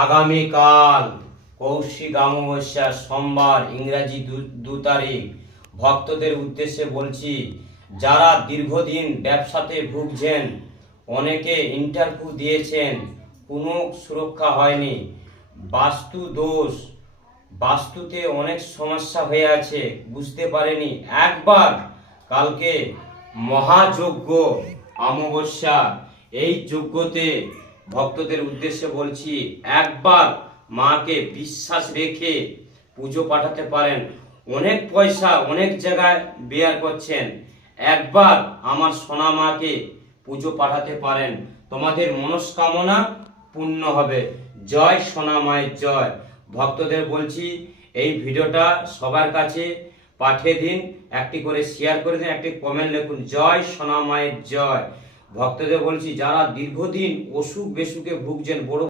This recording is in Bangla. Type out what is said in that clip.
আগামীকাল কৌশিক অমাবস্যা সোমবার ইংরাজি 2 তারিখ। ভক্তদের উদ্দেশ্যে বলছি, যারা দীর্ঘদিন ব্যবসাতে ভুগছেন, অনেকে ইন্টারভিউ দিয়েছেন, কোনো সুরক্ষা হয়নি, বাস্তু দোষ, বাস্তুতে অনেক সমস্যা হয়ে আছে, বুঝতে পারেনি, একবার কালকে মহাযজ্ঞ অমাবস্যা, এই যজ্ঞতে ভক্তদের উদ্দেশ্যে বলছি, একবার মাকে বিশ্বাস রেখে পুজো পাঠাতে পারেন। অনেক পয়সা অনেক জায়গায় ব্যয় করছেন, একবার আমার সোনা মাকে পুজো পাঠাতে পারেন, তোমাদের মনস্কামনা পূর্ণ হবে। জয় সোনা মায়ের জয়। ভক্তদের বলছি, এই ভিডিওটা সবার কাছে পাঠিয়ে দিন, একটি করে শেয়ার করে দিন, একটি কমেন্ট লিখুন, জয় সোনা মায়ের জয়। ভক্তদের বলছি, যারা দীর্ঘদিন অসুখ বেসুখে ভুগছেন, বড়